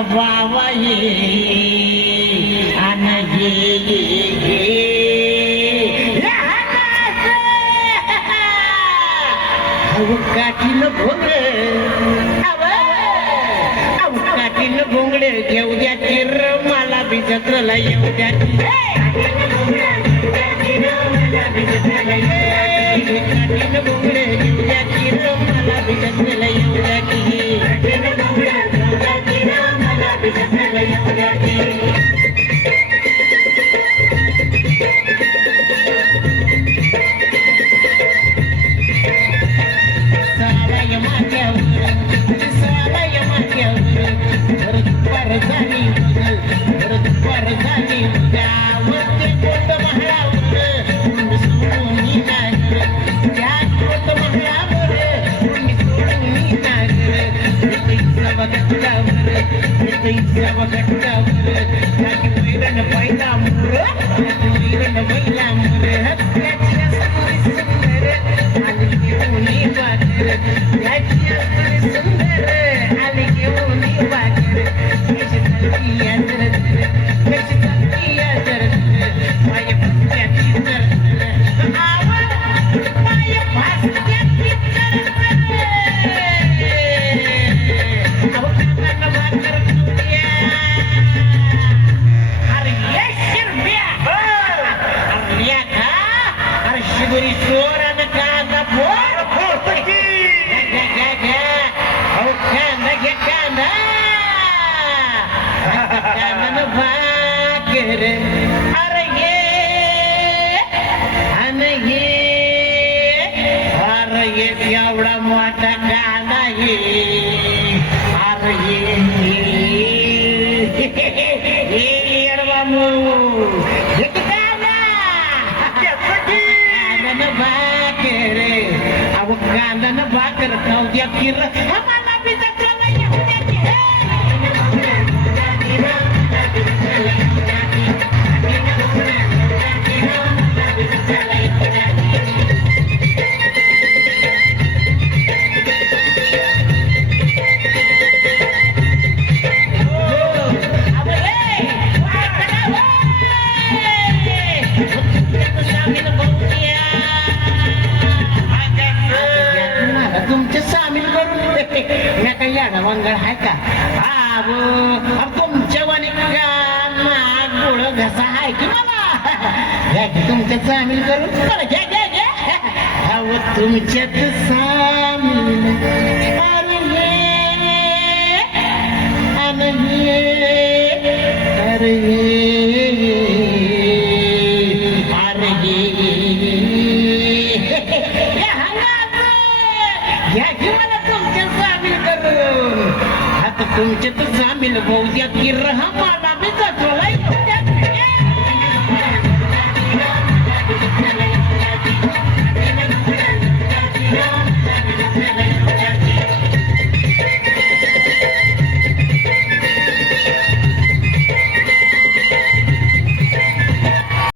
बाबाई अन काठीन भोंगळे काठीन भोंगळे घेऊ द्या चिर मला बी जत्रला येऊ द्या काठीन भोंगळे घेऊ द्या चिर मला बी जत्रला येऊ द्या एवढा मोठा कांदा कांदा भाकर खाऊ द्या किर आम्हाला बी जत्राला येऊ द्या तुमचे सामील करून मी काही याडा वांगड आहे का तुमच्या वाणी गोळ घसा आहे की मला घ्या की तुमच्या सामील करून घ्या घ्या घ्या तुमच्यात सामील तुमचे तर सामील होऊ द्या की रहा मला बी जत्राला येऊ द्या